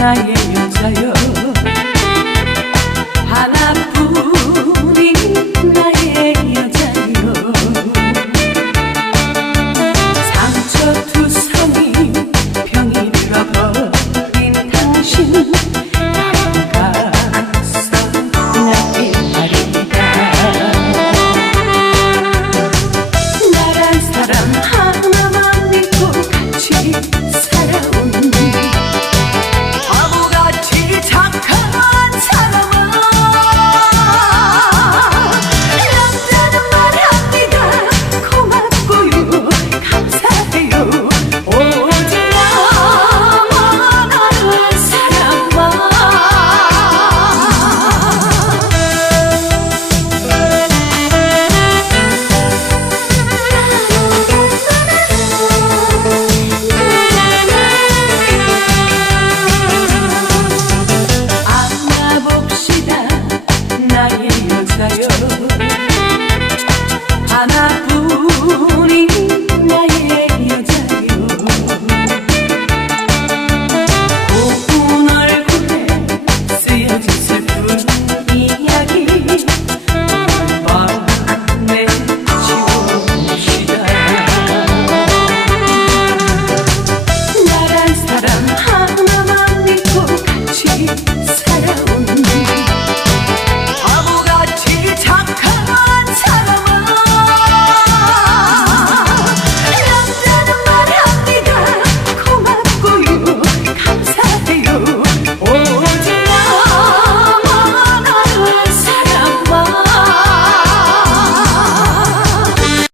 나의 여자여. 하나뿐인 나의 여자여. 상처 투성이 병이 들어버린 당신 감사요. 안 아픈